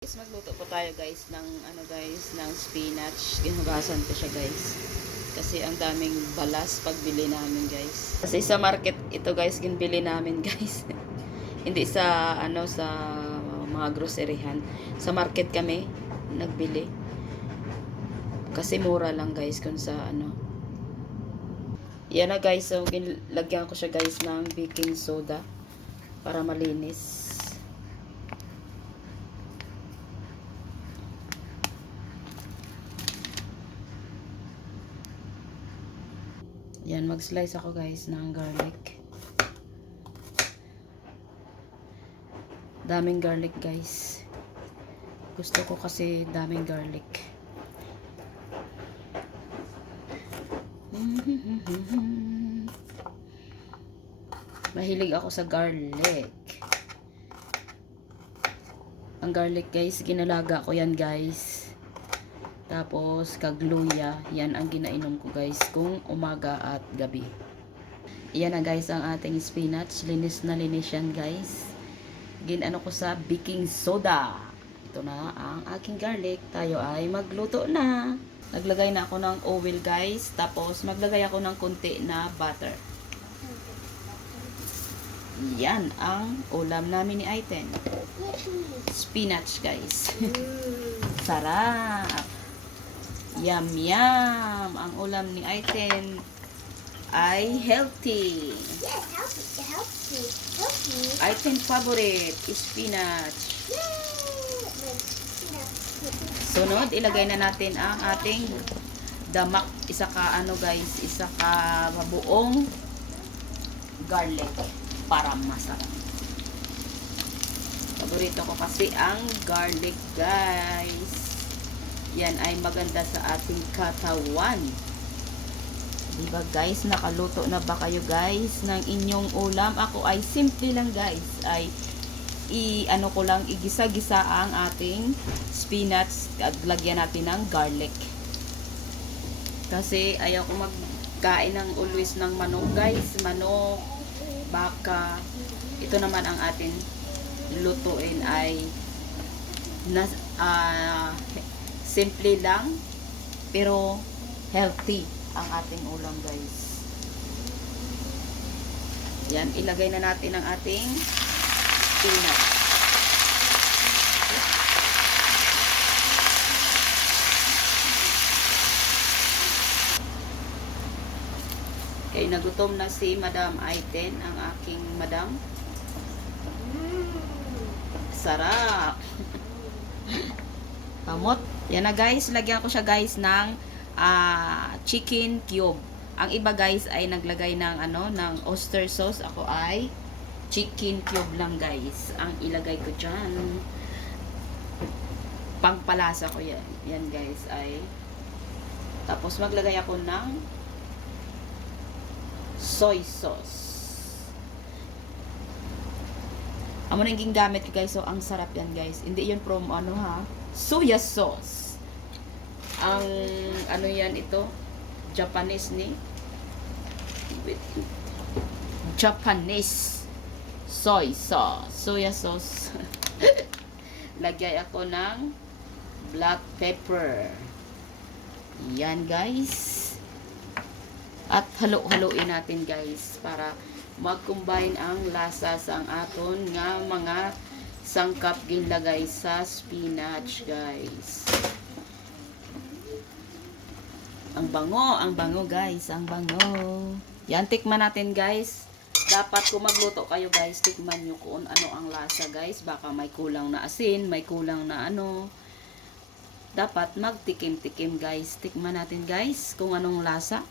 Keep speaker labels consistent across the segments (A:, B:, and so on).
A: Guys, magluto po tayo guys ng ano guys, ng spinach. Ginugasan ko siya guys. Kasi ang daming balas pagbili namin guys. Kasi sa market ito guys, ginbili namin guys. Hindi sa ano sa mga groceryhan. Sa market kami nagbili. Kasi mura lang guys kung sa ano. Yan na guys, so lagyan ko siya guys ng baking soda para malinis. Yan, mag-slice ako guys ng garlic. Daming garlic guys. Gusto ko kasi daming garlic. Mahilig ako sa garlic. Ang garlic guys, ginalaga ko yan guys. Tapos, kagluya. Yan ang ginainom ko guys kung umaga at gabi. Yan na guys ang ating spinach. Linis na linis yan guys. Ginano ko sa baking soda. Ito na ang aking garlic. Tayo ay magluto na. Naglagay na ako ng oil guys. Tapos, maglagay ako ng konti na butter. Yan ang ulam namin ni Aiten. Spinach guys. Sarap. Yum, yum. Ang ulam ni Aiten ay healthy.
B: Yes, healthy, healthy, healthy.
A: Aiten favorite, spinach.
B: Yay!
A: Sunod, ilagay na natin ang ating damak. Isa ka, ano guys, isa ka buong garlic para masarap. Paborito ko kasi ang garlic guys. Yan ay maganda sa ating katawan. Diba guys, nakaluto na ba kayo guys ng inyong ulam? Ako ay simple lang guys, ay i ano ko lang igisa-gisa ang ating spinach at lagyan natin ng garlic. Kasi ayaw ko magkain ng always ng manok guys, manok, baka. Ito naman ang atin lutuin ay na ah, simple lang pero healthy ang ating ulam guys. Yan, ilagay na natin ang ating spinach. Okay, nagutom na si Madam Aiten, ang aking madam. Sarap! Kamot. Yan na guys, lagyan ko siya guys ng ah, chicken cube. Ang iba guys ay naglagay ng ano, ng oyster sauce. Ako ay chicken cube lang guys. Ang ilagay ko dyan. Pangpalasa ko yan. Yan guys ay tapos maglagay ako ng soy sauce. Amo na yung gamit ko guys. So, ang sarap yan guys. Hindi yun from ano ha. Soya sauce. Ang ano yan ito. Japanese ni. Wait. Japanese soy sauce. Soya sauce. Lagay ako ng black pepper. Yan guys. At halo-haloin natin guys para mag-combine ang lasa sa ang aton nga mga sangkap ginlagay sa spinach guys. Ang bango, ang bango guys, ang bango. Yan, tikman natin guys. Dapat kung magluto kayo guys, tikman nyo kung ano ang lasa guys. Baka may kulang na asin, may kulang na ano. Dapat magtikim-tikim guys. Tikman natin guys kung anong lasa.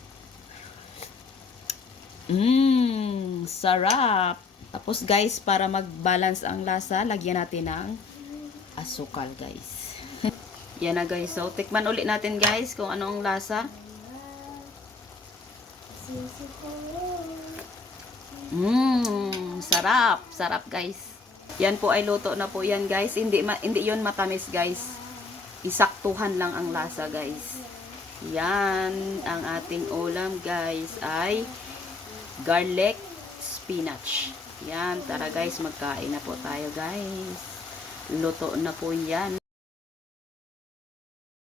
A: Mmm, sarap. Tapos guys, para mag-balance ang lasa, lagyan natin ng asukal guys. Yan na guys. So, tikman ulit natin guys kung ano ang lasa. Mmm, sarap. Sarap guys. Yan po ay luto na po yan guys. Hindi, ma hindi yon matamis guys. Isaktuhan lang ang lasa guys. Yan, ang ating ulam guys ay garlic spinach. Yan, tara guys, magkain na po tayo guys. Luto na po yan.